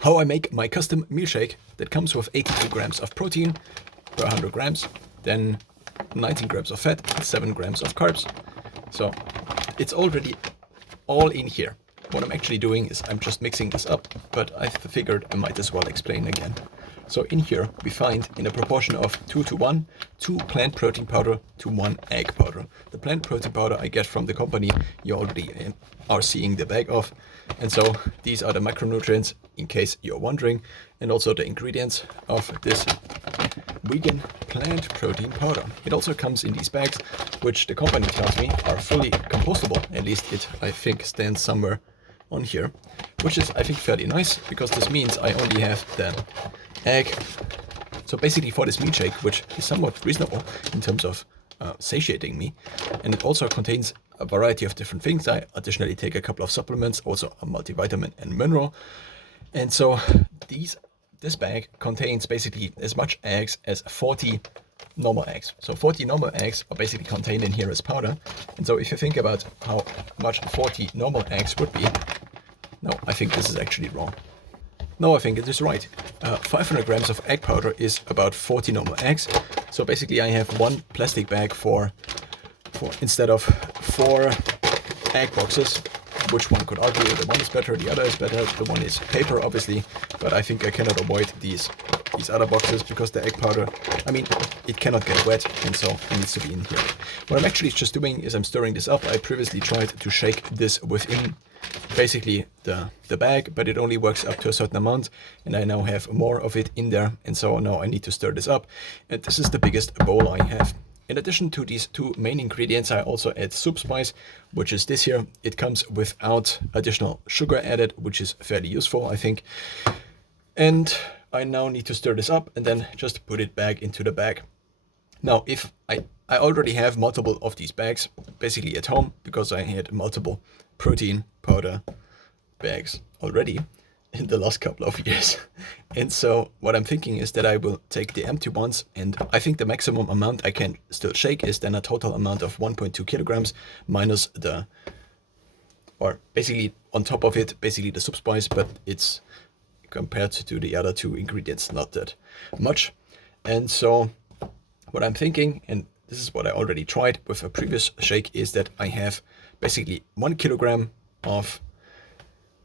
how I make my custom meal shake that comes with 82 grams of protein per 100 grams, then 19 grams of fat, 7 grams of carbs. So it's already all in here. What I'm actually doing is I'm just mixing this up, but I figured I might as well explain again. So in here we find in a proportion of 2:1, 2 plant protein powder to 1 egg powder. The plant protein powder I get from the company you already are seeing the bag of. And so these are the macronutrients in case you're wondering, and also the ingredients of this vegan plant protein powder. It also comes in these bags, which the company tells me are fully compostable. At least it, I think, stands somewhere on here, which is, I think, fairly nice, because this means I only have the egg. So basically for this meal shake, which is somewhat reasonable in terms of satiating me, and it also contains a variety of different things. I additionally take a couple of supplements, also a multivitamin and mineral. And so this bag contains basically as much eggs as 40 normal eggs. So 40 normal eggs are basically contained in here as powder. And so if you think about how much 40 normal eggs would be, no, I think this is actually wrong. No, I think it is right. 500 grams of egg powder is about 40 normal eggs. So basically I have one plastic bag for instead of 4 egg boxes, which one could argue the one is better, the other is better. The one is paper, obviously, but I think I cannot avoid these other boxes because the egg powder, I mean, it cannot get wet, and so it needs to be in here. What I'm actually just doing is I'm stirring this up. I previously tried to shake this within basically the bag, but it only works up to a certain amount, and I now have more of it in there, and so now I need to stir this up. And this is the biggest bowl I have. In addition to these 2 main ingredients, I also add soup spice, which is this here. It comes without additional sugar added, which is fairly useful, I think. And I now need to stir this up and then just put it back into the bag. Now, if I already have multiple of these bags basically at home, because I had multiple protein powder bags already in the last couple of years. And so what I'm thinking is that I will take the empty ones, and I think the maximum amount I can still shake is then a total amount of 1.2 kilograms minus or basically on top of it, basically the soup spice, but it's compared to the other 2 ingredients, not that much. And so what I'm thinking, and this is what I already tried with a previous shake, is that I have basically 1 kilogram of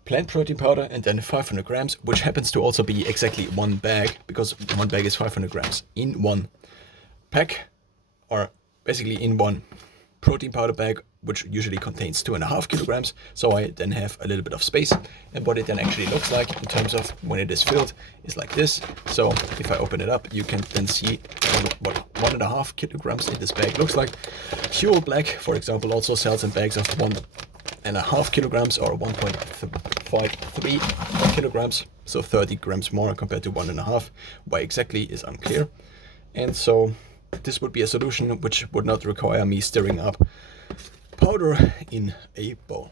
plant protein powder and then 500 grams, which happens to also be exactly 1 bag, because 1 bag is 500 grams in 1 pack, or basically in 1 protein powder bag, which usually contains 2.5 kilograms. So I then have a little bit of space, and what it then actually looks like in terms of when it is filled is like this. So if I open it up, you can then see what 1.5 kilograms in this bag looks like. Huel Black, for example, also sells in bags of 1.5 kilograms or 1.53 kilograms, so 30 grams more compared to 1.5. Why exactly is unclear. And so this would be a solution which would not require me stirring up powder in a bowl.